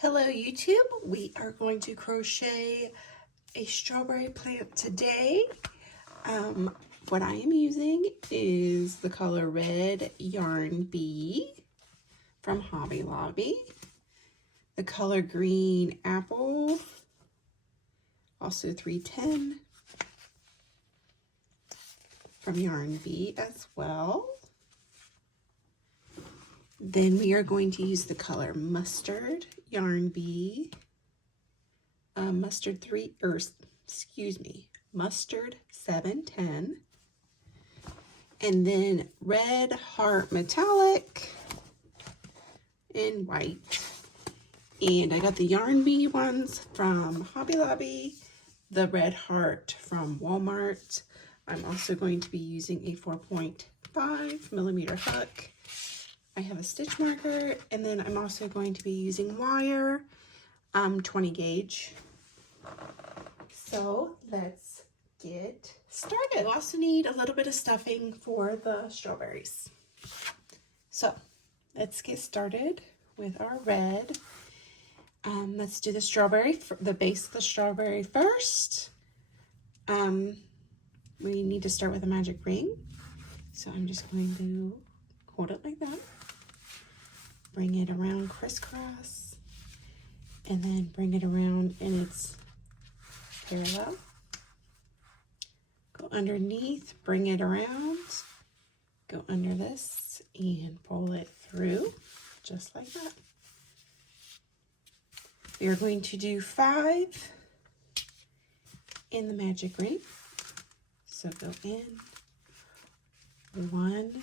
Hello YouTube, we are going to crochet a strawberry plant today. What I am using is the color Red Yarn Bee from Hobby Lobby, the color Green Apple, also 310 from Yarn Bee as well. Then we are going to use the color Mustard Yarn Bee, Mustard 710, and then Red Heart Metallic in white. And I got the Yarn Bee ones from Hobby Lobby, the Red Heart from Walmart. I'm also going to be using a 4.5 millimeter hook. I have a stitch marker, and then I'm also going to be using wire, 20 gauge. So let's get started. We also need a little bit of stuffing for the strawberries. So let's get started with our red. Let's do the strawberry, the base of the strawberry first. We need to start with a magic ring. So I'm just going to hold it like that. Bring it around crisscross, and then bring it around in its parallel. Go underneath, bring it around, go under this, and pull it through, just like that. We are going to do 5 in the magic ring. So go in, 1,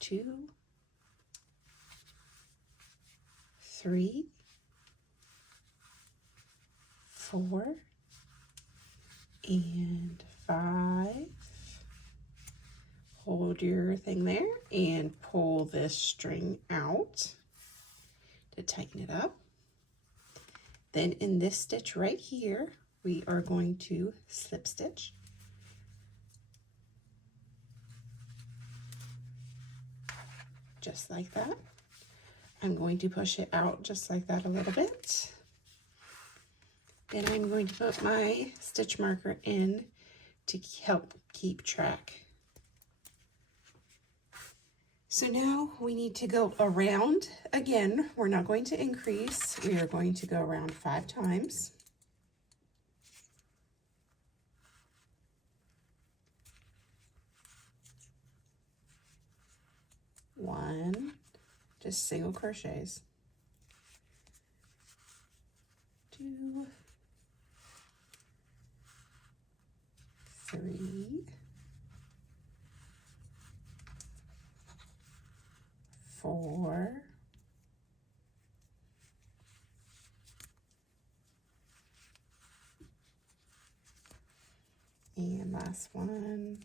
2, 3, 4, and 5. Hold your thing there and pull this string out to tighten it up. Then in this stitch right here, we are going to slip stitch. Just like that. I'm going to push it out just like that a little bit. Then I'm going to put my stitch marker in to help keep track. So now we need to go around again. We're not going to increase. We are going to go around 5 times. 1, just single crochets. 2, 3, 4, 5, and last one,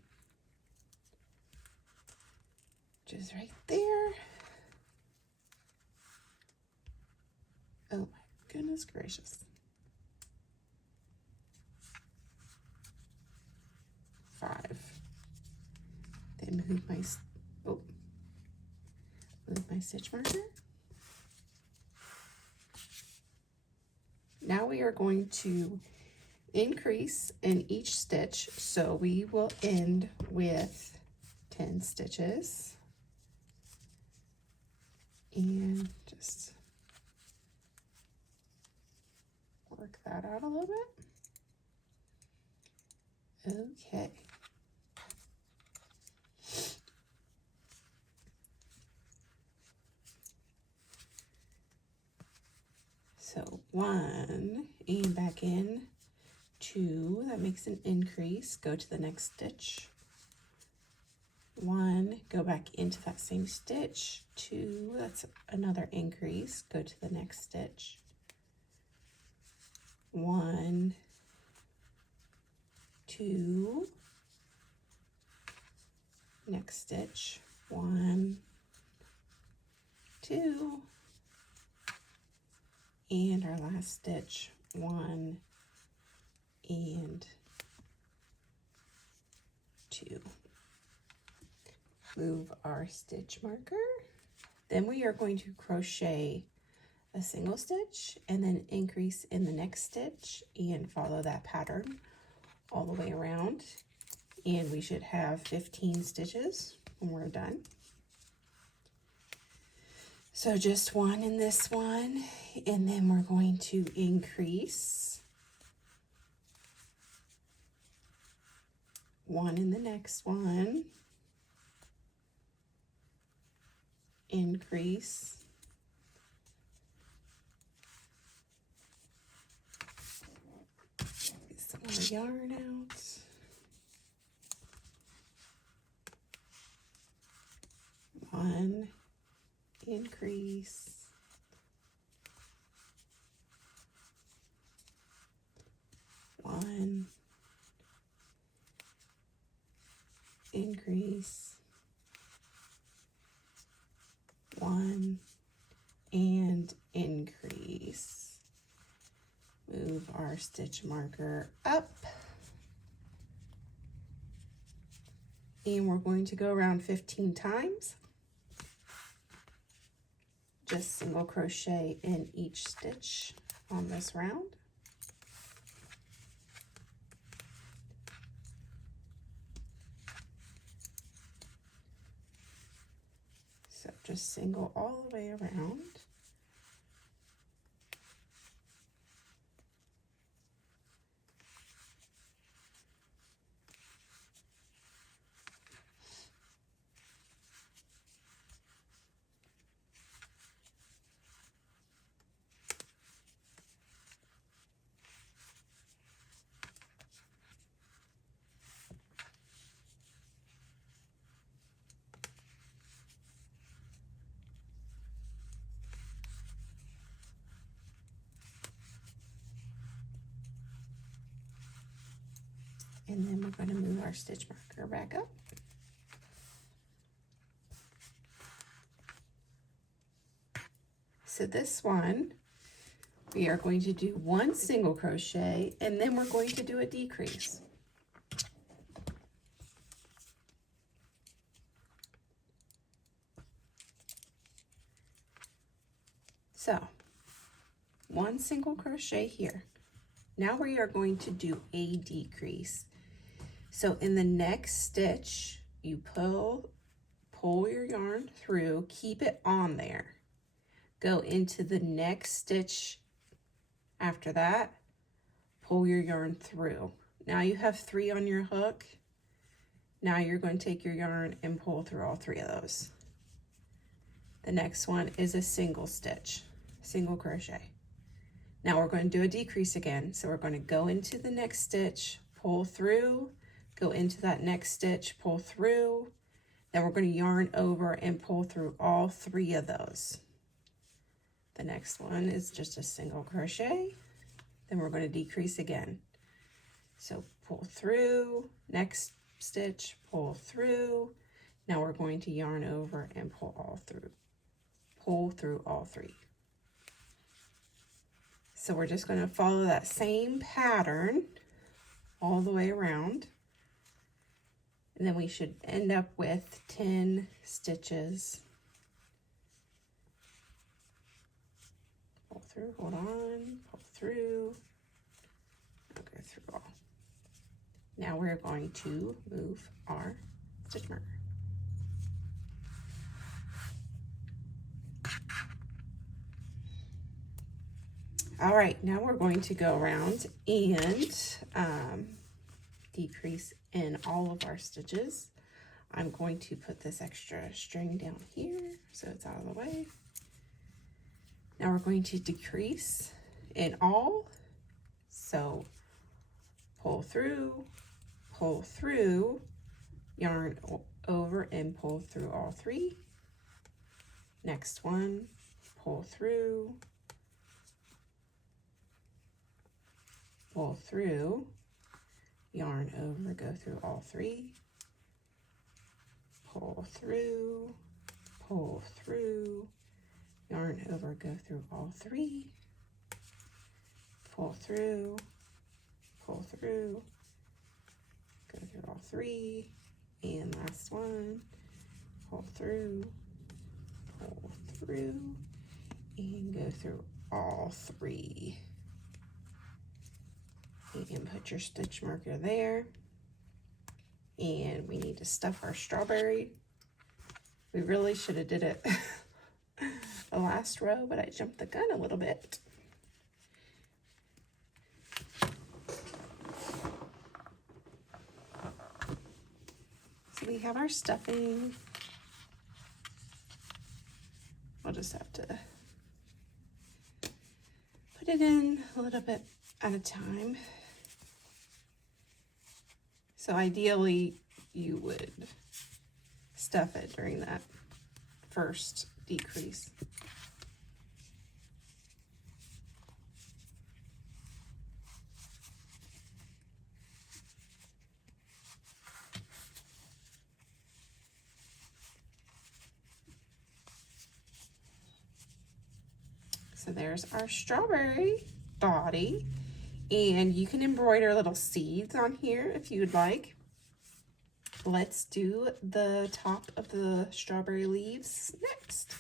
just right there. Oh my goodness gracious. 5. Then move my stitch marker. Now we are going to increase in each stitch, so we will end with 10 stitches. And just work that out a little bit. Okay. So 1 and back in, 2, that makes an increase, go to the next stitch. 1, go back into that same stitch. 2, that's another increase, go to the next stitch. 1, 2, next stitch. 1, 2, and our last stitch. 1 and 2. Move our stitch marker. Then we are going to crochet a single stitch and then increase in the next stitch and follow that pattern all the way around. And we should have 15 stitches when we're done. So just one in this one, and then we're going to increase one in the next one, increase, get some more yarn out, one, increase, one, increase, one, and increase. Move our stitch marker up. And we're going to go around 15 times. Just single crochet in each stitch on this round. So just single all the way around. And then we're going to move our stitch marker back up. So this one, we are going to do one single crochet, and then we're going to do a decrease. So, one single crochet here. Now we are going to do a decrease. So in the next stitch, you pull your yarn through, keep it on there. Go into the next stitch after that, pull your yarn through. Now you have 3 on your hook. Now you're going to take your yarn and pull through all 3 of those. The next one is a single stitch, single crochet. Now we're going to do a decrease again. So we're going to go into the next stitch, pull through, go into that next stitch, pull through. Then we're going to yarn over and pull through all 3 of those. The next one is just a single crochet. Then we're going to decrease again. So pull through, next stitch, pull through. Now we're going to yarn over and pull through all 3. So we're just going to follow that same pattern all the way around. And then we should end up with 10 stitches. Pull through, hold on, pull through. I'll go through all. Now we're going to move our stitch marker. All right, now we're going to go around and decrease in all of our stitches. I'm going to put this extra string down here so it's out of the way. Now we're going to decrease in all. So pull through, yarn over and pull through all 3. Next one, pull through, yarn over, go through all 3, pull through, yarn over, go through all 3, pull through, go through all 3, and last one, pull through, through and go through all 3. And put your stitch marker there. And we need to stuff our strawberry. We really should have did it the last row, but I jumped the gun a little bit. So we have our stuffing. We'll just have to put it in a little bit at a time. So ideally you would stuff it during that first decrease. So there's our strawberry body, and you can embroider little seeds on here if you would like. Let's do the top of the strawberry leaves next.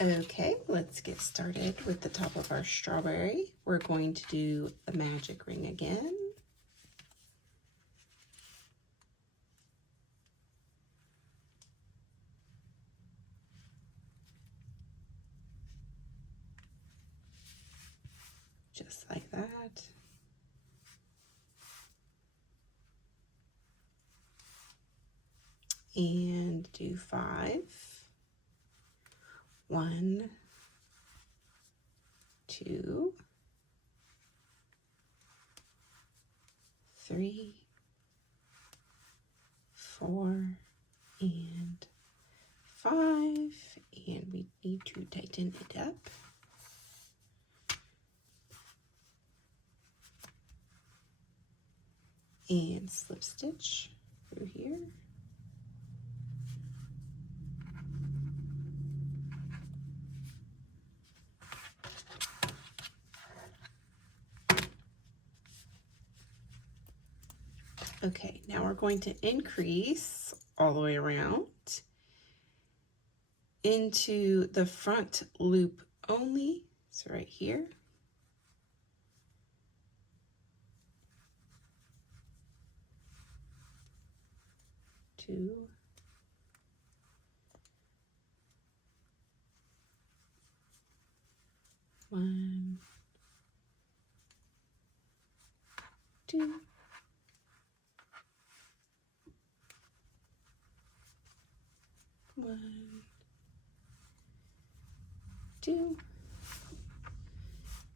Okay, let's get started with the top of our strawberry. We're going to do the magic ring again. Just like that. And do 5. 1, 2, 3, 4, and 5. And we need to tighten it up. And slip stitch through here. Okay, now we're going to increase all the way around into the front loop only. So right here. 2, 1, 2, 1, 2.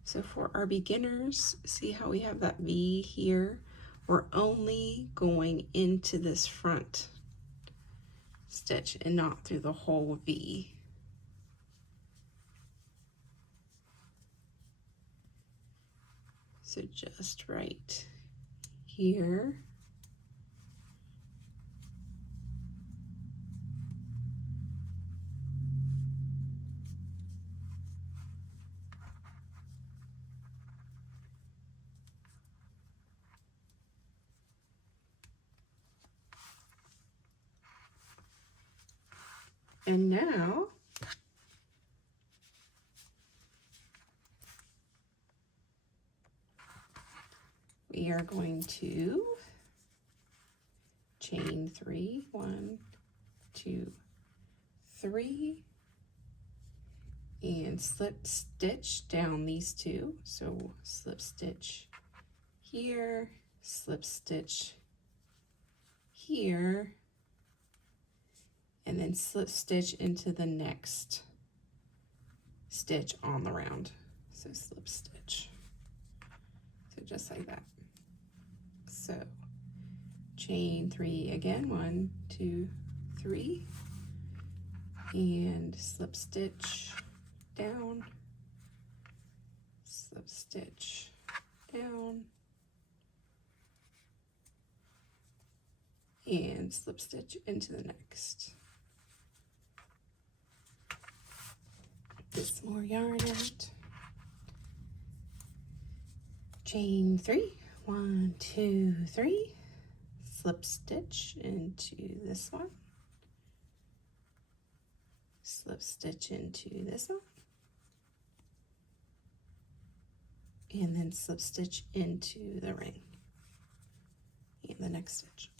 So for our beginners, see how we have that V here? We're only going into this front stitch and not through the whole V. So just right here. And now we are going to chain 3, 1, 2, 3, and slip stitch down these 2. So slip stitch here, slip stitch here, and then slip stitch into the next stitch on the round. So slip stitch. So just like that. So chain 3 again, 1, 2, 3, and slip stitch down, slip stitch down, and slip stitch into the next. Get some more yarn out. Chain 3, 1, 2, 3, slip stitch into this one, slip stitch into this one, and then slip stitch into the ring and the next stitch.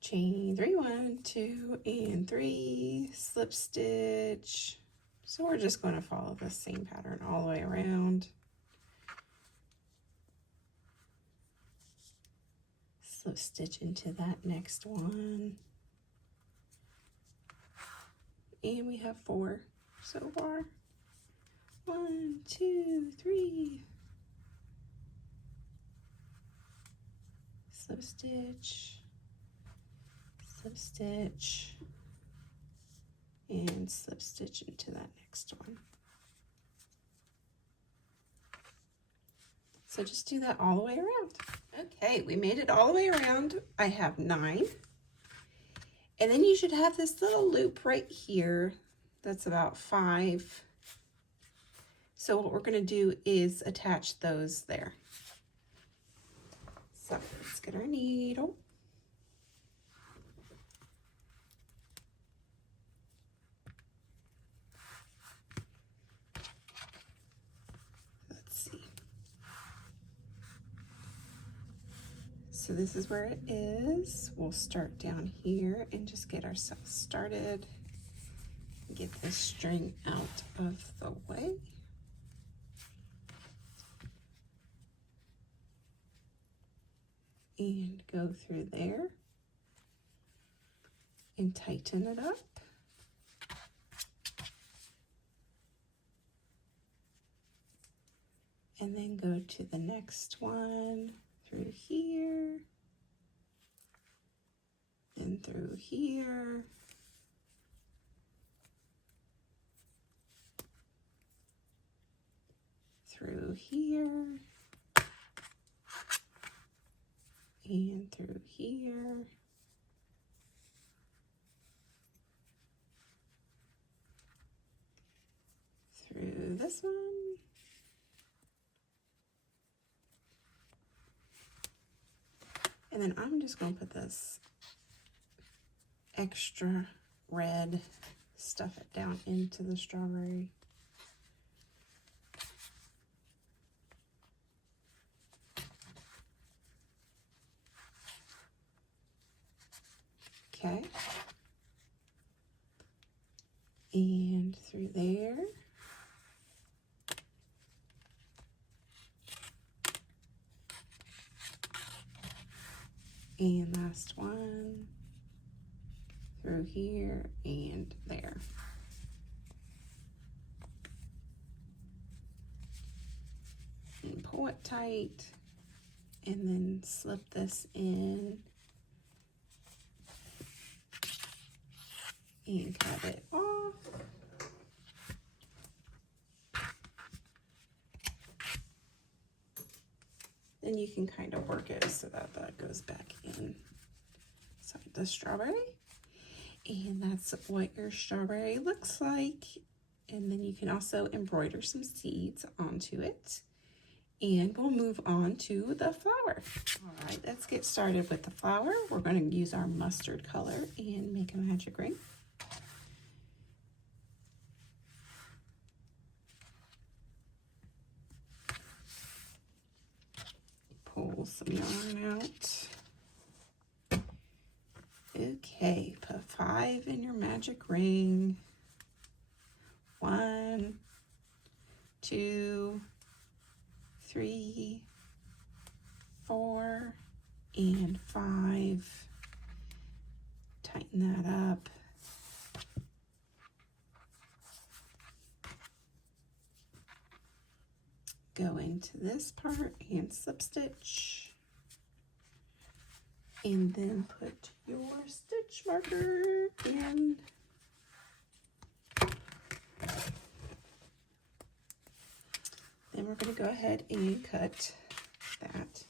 Chain 3, 1, 2, and 3, slip stitch. So we're just going to follow the same pattern all the way around. Slip stitch into that next one. And we have 4 so far. 1, 2, 3. Slip stitch, slip stitch, and slip stitch into that next one. So just do that all the way around. Okay, we made it all the way around. I have 9. And then you should have this little loop right here that's about 5. So what we're going to do is attach those there. So let's get our needle. Let's see. So this is where it is. We'll start down here and just get ourselves started. Get this string out of the way. And go through there and tighten it up. And then go to the next one through here and through here. Through here. And through here. Through this one. And then I'm just going to put this extra red, stuff it down into the strawberry. Okay. And through there. And last one through here and there. And pull it tight and then slip this in and cut it off. Then you can kind of work it so that that goes back in the strawberry. And that's what your strawberry looks like. And then you can also embroider some seeds onto it. And we'll move on to the flower. All right, let's get started with the flower. We're going to use our mustard color and make a magic ring. Pull some yarn out. Okay, put 5 in your magic ring. 1, 2, 3, 4, and 5. Tighten that up. Go into this part and slip stitch. And then put your stitch marker in. Then we're going to go ahead and cut that.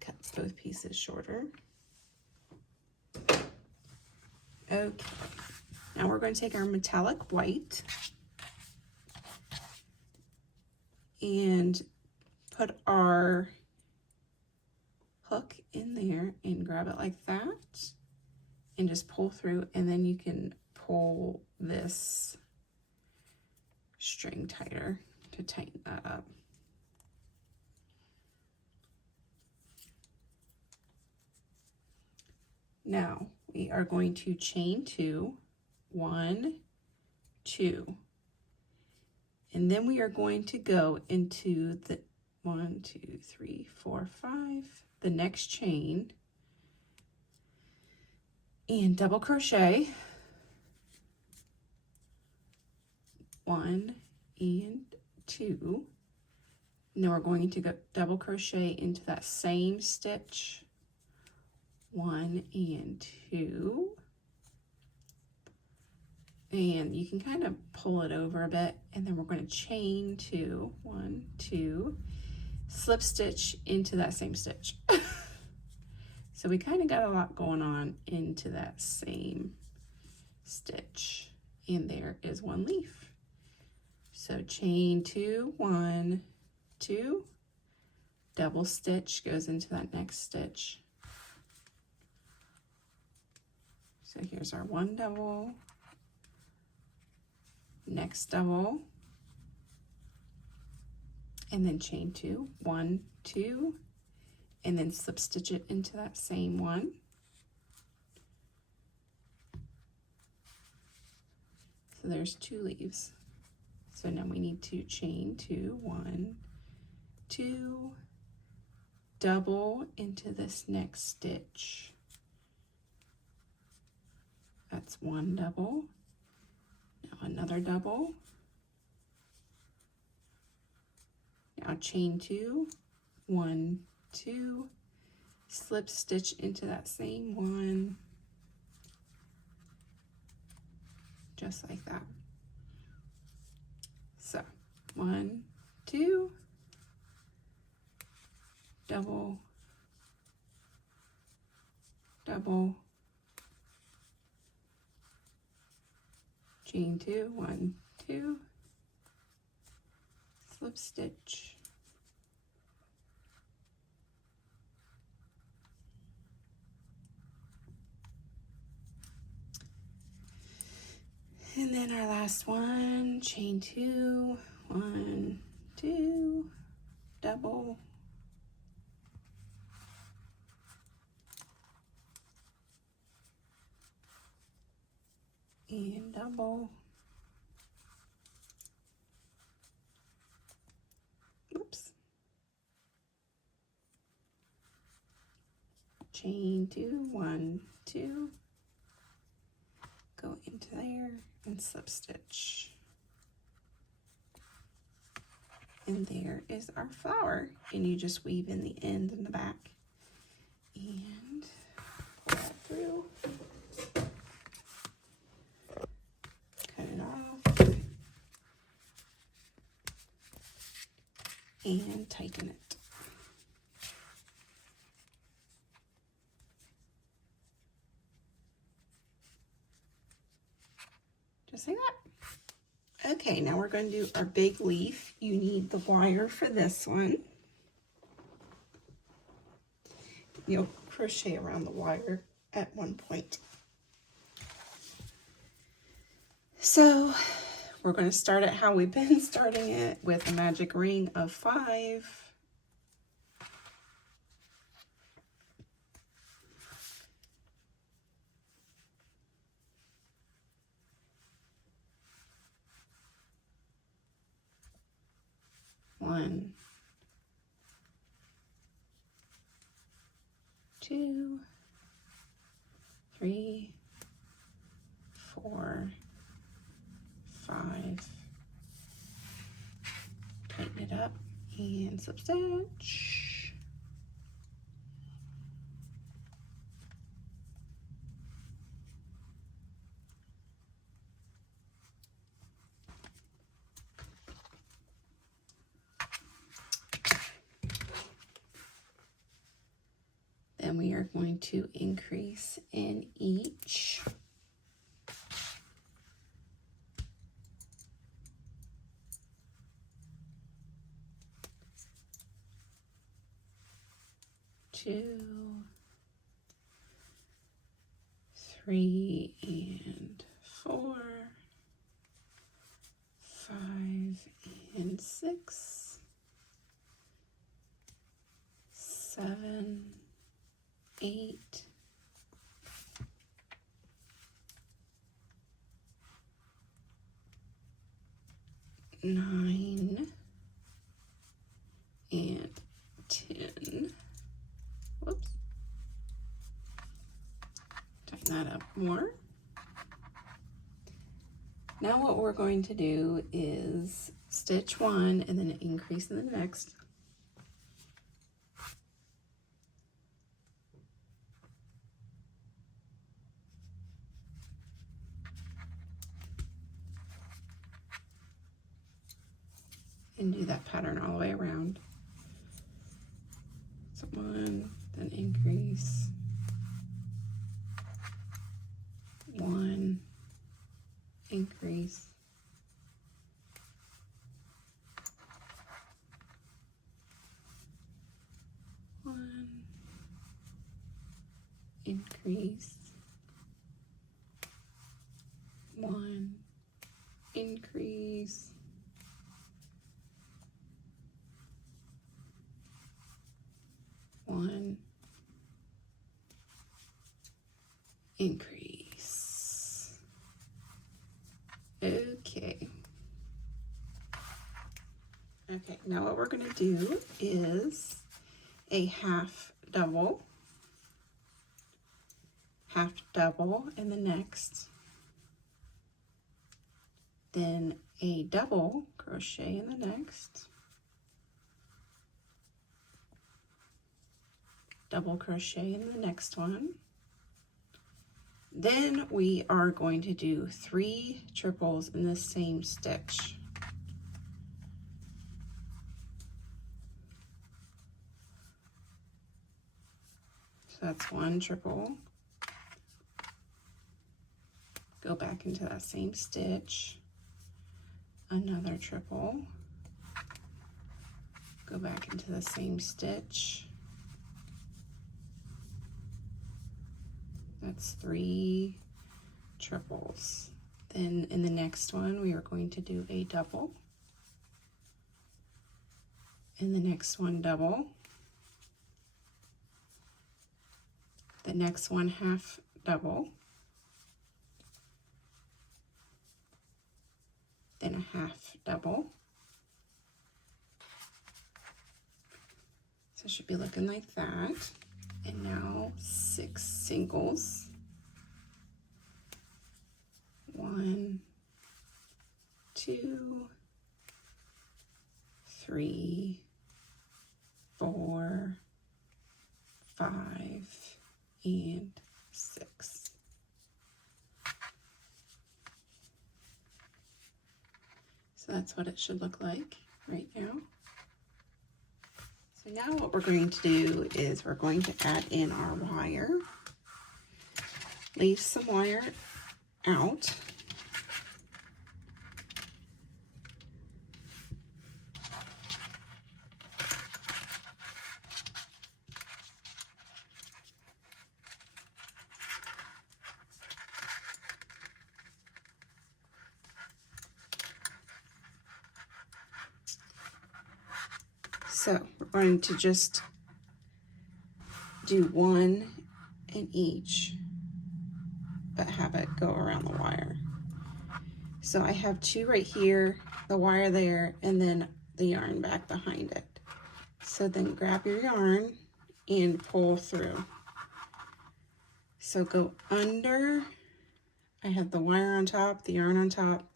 Cut both pieces shorter. Okay. Now we're going to take our metallic white and put our hook in there and grab it like that and just pull through, and then you can pull this string tighter to tighten that up. Now we are going to chain 2, 1, 2, and then we are going to go into the 1, 2, 3, 4, 5, the next chain, and double crochet, 1 and 2, and then we're going to go double crochet into that same stitch, 1 and 2, and you can kind of pull it over a bit, and then we're going to chain 2, 1, 2, slip stitch into that same stitch. So we kind of got a lot going on into that same stitch, and there is one leaf. So chain 2, 1, 2, double stitch goes into that next stitch. So here's our 1 double, next double, and then chain 2, 1, 2, and then slip stitch it into that same one. So there's 2 leaves. So now we need to chain 2, 1, 2, double into this next stitch. That's 1 double. Now another double. Now chain 2, 1, 2, slip stitch into that same one, just like that. So 1, 2, double, double, chain 2, 1, 2, slip stitch, and then our last one, chain 2, 1, 2, double, and double, oops, chain 2, 1, 2, go into there and slip stitch. And there is our flower, and you just weave in the ends and the back and pull that through, cut it off, and tighten it. Just like that. Okay, now we're going to do our big leaf. You need the wire for this one. You'll crochet around the wire at one point. So we're going to start it how we've been starting it, with a magic ring of 5. One, 2, 3, 4, 5. Tighten it up and slip stitch. Then we are going to increase in each. Two, 3 and 4, 5 and 6, 7, 8, 9 and 10. Whoops. Tighten that up more. Now what we're going to do is stitch one and then increase in the next. And do that pattern all the way around. So one, then increase, 1, increase, 1, increase, 1, increase, 1, increase. Okay. Okay, now what we're going to do is a half double in the next, then a double crochet in the next, double crochet in the next one. Then we are going to do 3 triples in the same stitch. So that's 1 triple. Go back into that same stitch. Another triple. Go back into the same stitch. That's 3 triples. Then in the next one, we are going to do a double. In the next one, double. The next one, half double. Then a half double. So it should be looking like that. And now 6 singles. 1, 2, 3, 4, 5, and 6. So that's what it should look like right now. So now what we're going to do is we're going to add in our wire. Leave some wire out. So we're going to just do 1 in each, but have it go around the wire. So I have 2 right here, the wire there, and then the yarn back behind it. So then grab your yarn and pull through. So go under, I have the wire on top, the yarn on top,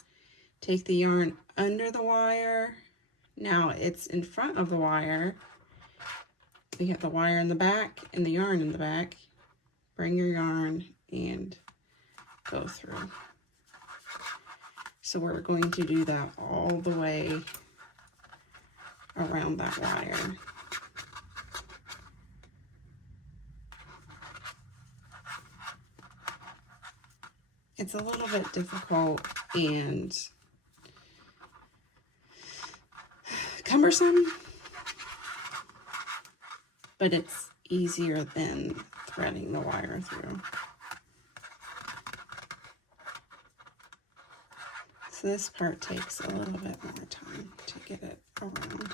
take the yarn under the wire. Now it's in front of the wire. We have the wire in the back and the yarn in the back. Bring your yarn and go through. So we're going to do that all the way around that wire. It's a little bit difficult and cumbersome, but it's easier than threading the wire through. So this part takes a little bit more time to get it around.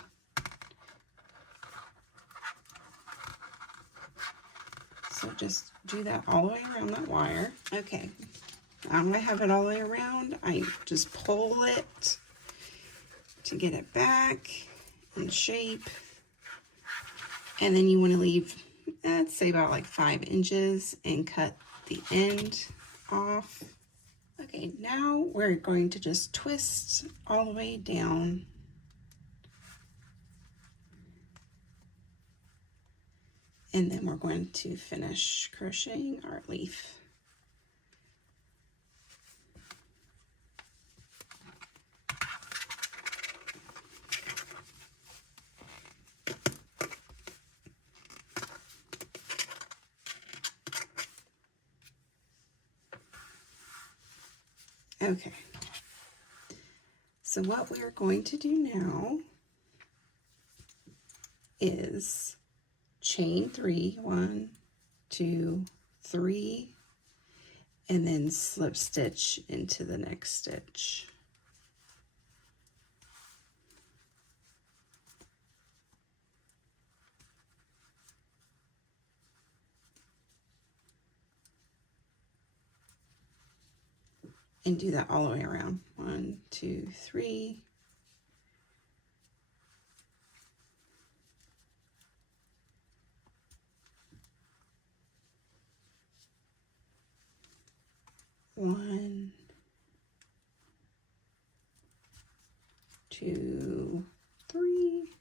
So just do that all the way around that wire. Okay, now I have it all the way around. I just pull it to get it back in shape. And then you want to leave, let's say about like 5 inches, and cut the end off. Okay, now we're going to just twist all the way down. And then we're going to finish crocheting our leaf. Okay, so what we're going to do now is chain 3, 1, 2, 3, and then slip stitch into the next stitch. And do that all the way around. 1, 2, 3. One, 2, 3.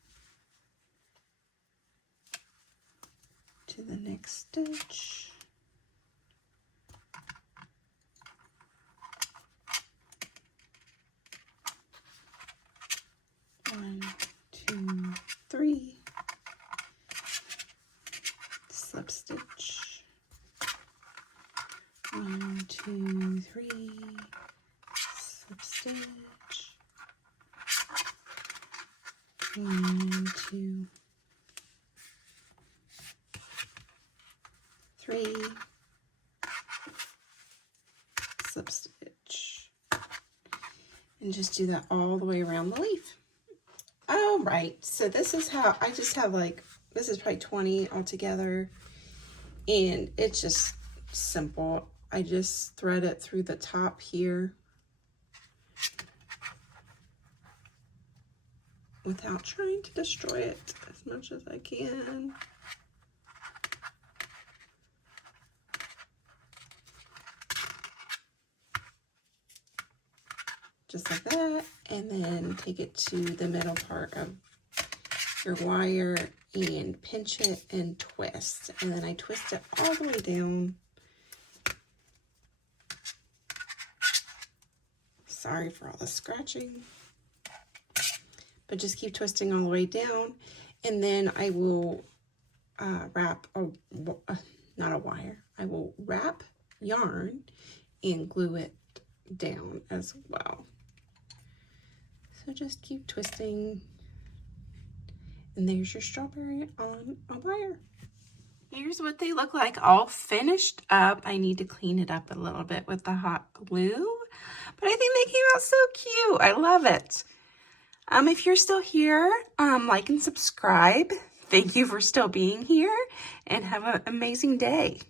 To the next stitch. One, 2, 3. Slip stitch. 1, 2, 3. Slip stitch. 1, 2, 3. Slip stitch. And just do that all the way around the leaf. All right, so this is how I just have like, this is probably 20 altogether, and it's just simple. I just thread it through the top here without trying to destroy it as much as I can. Just like that, and then take it to the middle part of your wire and pinch it and twist. And then I twist it all the way down. Sorry for all the scratching. But just keep twisting all the way down. And then I will wrap, not a wire, I will wrap yarn and glue it down as well. So just keep twisting. And there's your strawberry on a wire. Here's what they look like all finished up. I need to clean it up a little bit with the hot glue, but I think they came out so cute. I love it. If you're still here, like and subscribe. Thank you for still being here, and have an amazing day.